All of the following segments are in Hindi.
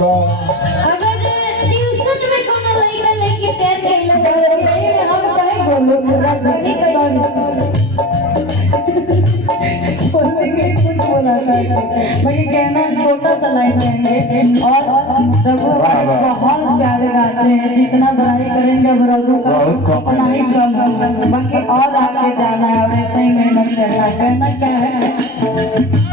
बा अगर ट्यूशन में कोनो लड़का लड़की प्यार कइला तो हम चाहे बोलो राजनीति कइला कुछ बोला था मैं कहना छोटा सा लाइन कहेंगे और रघु बहुत प्यारे गाते हैं जितना बड़ाई करेंगे अब रघु का उतना ही कम होगा बाकी और आगे जाना है और ऐसे ही मेहनत करना है कहना क्या है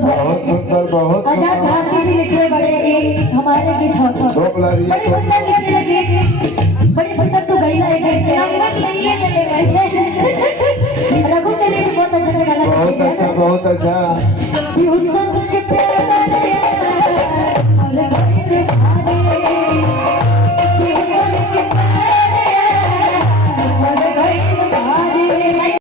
बहुत आजाद भारती जी लिखे बड़े हमारे गीत होता बड़े सुंदर लिखने लगे बड़े सुंदर तो गई है रघु के लिए बहुत अच्छा गाना बहुत अच्छा ट्यूशन के प्यार